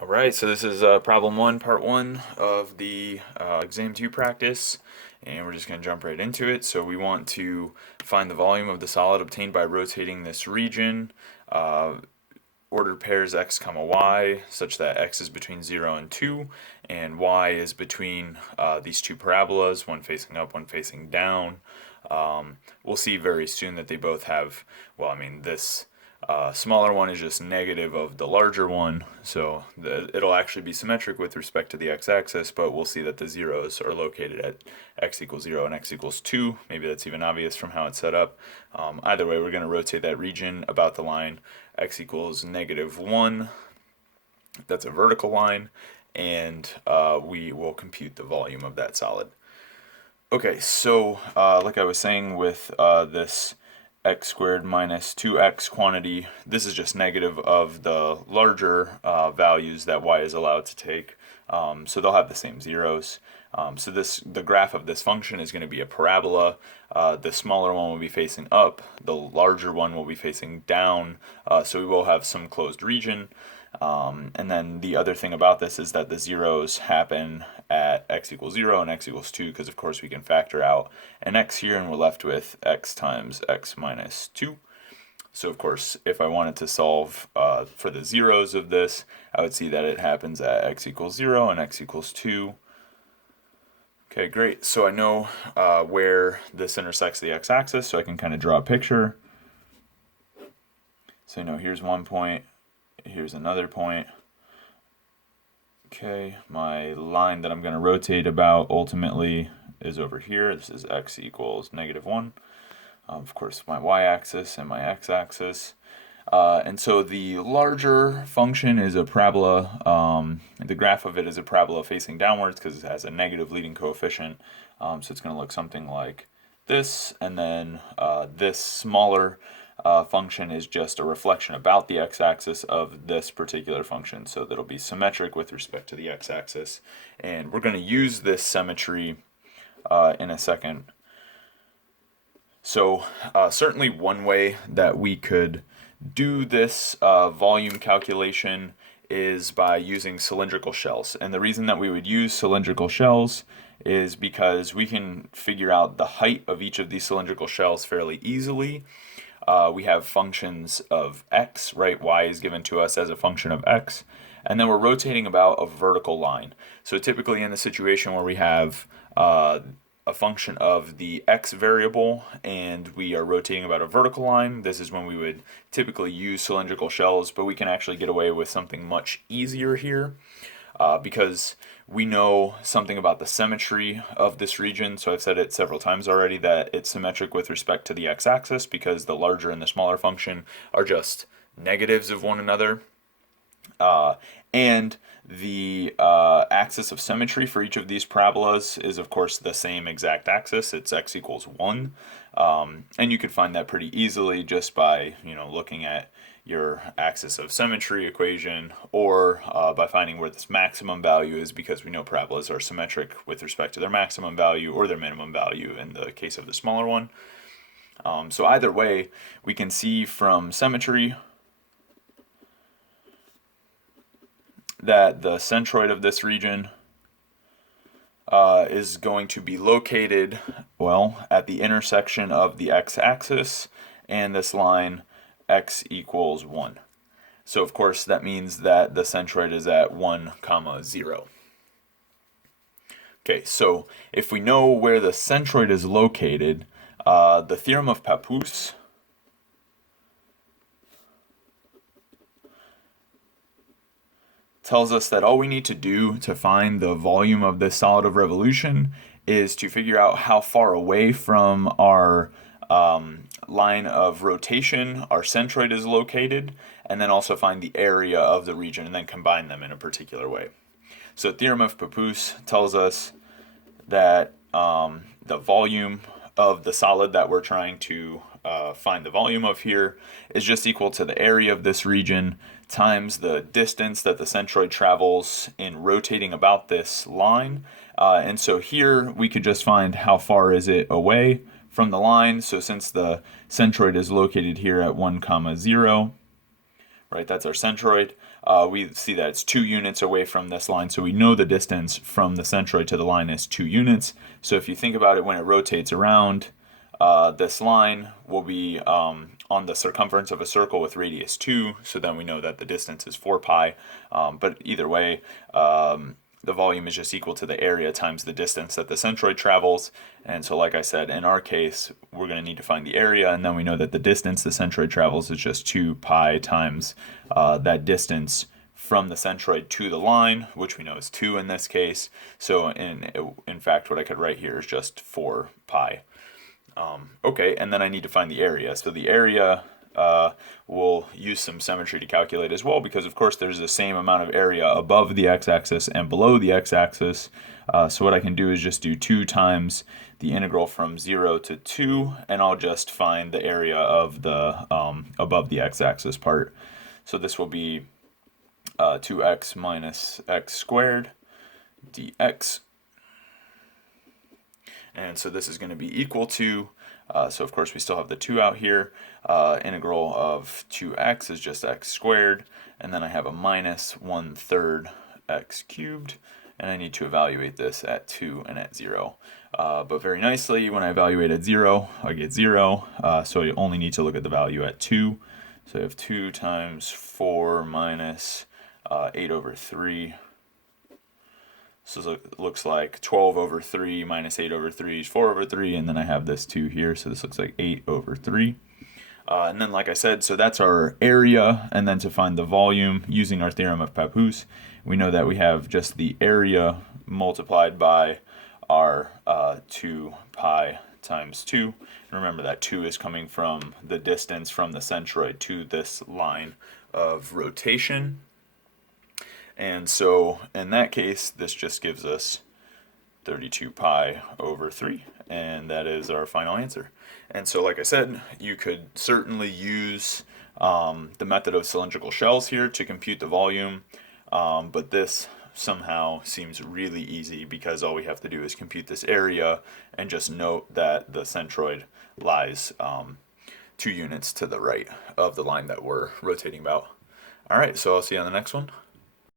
All right, so this is problem one, part one of the exam two practice, and we're just going to jump right into it. So we want to find the volume of the solid obtained by rotating this region, uh, ordered pairs x comma y, such that x is between 0 and 2, and y is between these two parabolas, one facing up, one facing down. We'll see very soon that they both have, well, I mean, this smaller one is just negative of the larger one, so it'll actually be symmetric with respect to the x-axis, but we'll see that the zeros are located at x equals 0 and x equals 2. Maybe that's even obvious from how it's set up. Either way, we're going to rotate that region about the line x equals -1. That's a vertical line, and we will compute the volume of that solid. Okay, so like I was saying with this x squared minus 2x quantity, this is just negative of the larger values that y is allowed to take. So they'll have the same zeros. So the graph of this function is going to be a parabola. The smaller one will be facing up, the larger one will be facing down, so we will have some closed region. And then the other thing about this is that the zeros happen at x equals 0 and x equals 2, because of course we can factor out an x here and we're left with x times x minus 2. So of course, if I wanted to solve for the zeros of this, I would see that it happens at x equals 0 and x equals 2. Okay, great. So I know where this intersects the x-axis, so I can kind of draw a picture. So I know here's one point, here's another point. Okay, my line that I'm going to rotate about ultimately is over here. This is x equals -1. Of course, my y-axis and my x-axis. And so the larger function is a parabola. The graph of it is a parabola facing downwards because it has a negative leading coefficient. So it's going to look something like this. And then this smaller function is just a reflection about the x-axis of this particular function. So that'll be symmetric with respect to the x-axis. And we're going to use this symmetry in a second. So certainly one way that we could do this volume calculation is by using cylindrical shells. And the reason that we would use cylindrical shells is because we can figure out the height of each of these cylindrical shells fairly easily. We have functions of x, right? Y is given to us as a function of x. And then we're rotating about a vertical line. So typically in the situation where we have a function of the x variable and we are rotating about a vertical line, this is when we would typically use cylindrical shells, but we can actually get away with something much easier here because we know something about the symmetry of this region. So I've said it several times already that it's symmetric with respect to the x-axis because the larger and the smaller function are just negatives of one another. And the axis of symmetry for each of these parabolas is, of course, the same exact axis. It's x equals 1. And you could find that pretty easily just by, looking at your axis of symmetry equation or by finding where this maximum value is, because we know parabolas are symmetric with respect to their maximum value or their minimum value in the case of the smaller one. So either way, we can see from symmetry that the centroid of this region is going to be located, well, at the intersection of the x-axis and this line x equals 1. So of course that means that the centroid is at 1, 0. Okay, so if we know where the centroid is located, the theorem of Pappus tells us that all we need to do to find the volume of this solid of revolution is to figure out how far away from our line of rotation our centroid is located, and then also find the area of the region and then combine them in a particular way. So theorem of Pappus tells us that the volume of the solid that we're trying to find the volume of here is just equal to the area of this region times the distance that the centroid travels in rotating about this line. And so here we could just find how far is it away from the line. So since the centroid is located here at 1, 0, right? That's our centroid. We see that it's 2 units away from this line, so we know the distance from the centroid to the line is 2 units. So if you think about it, when it rotates around, this line will be on the circumference of a circle with radius 2, so then we know that the distance is 4 pi. But either way, the volume is just equal to the area times the distance that the centroid travels. And so like I said, in our case, we're going to need to find the area, and then we know that the distance the centroid travels is just 2 pi times that distance from the centroid to the line, which we know is 2 in this case. So in fact, what I could write here is just 4 pi. Okay, and then I need to find the area. So the area, we'll use some symmetry to calculate as well, because of course there's the same amount of area above the x-axis and below the x-axis. So what I can do is just do 2 times the integral from 0 to 2, and I'll just find the area of the above the x-axis part. So this will be 2x minus x squared dx. And so this is going to be equal to, so of course we still have the 2 out here, integral of 2x is just x squared, and then I have a minus 1/3 x cubed, and I need to evaluate this at 2 and at 0. But very nicely, when I evaluate at 0, I get 0, so I only need to look at the value at 2. So I have 2 times 4 minus 8 over 3. So it looks like 12 over 3 minus 8 over 3 is 4 over 3, and then I have this 2 here, so this looks like 8 over 3. And then, like I said, so that's our area, and then to find the volume, using our theorem of Pappus, we know that we have just the area multiplied by our 2 pi times 2. And remember that 2 is coming from the distance from the centroid to this line of rotation. And so in that case, this just gives us 32 pi over 3, and that is our final answer. And so like I said, you could certainly use the method of cylindrical shells here to compute the volume, but this somehow seems really easy because all we have to do is compute this area and just note that the centroid lies 2 units to the right of the line that we're rotating about. All right, so I'll see you on the next one.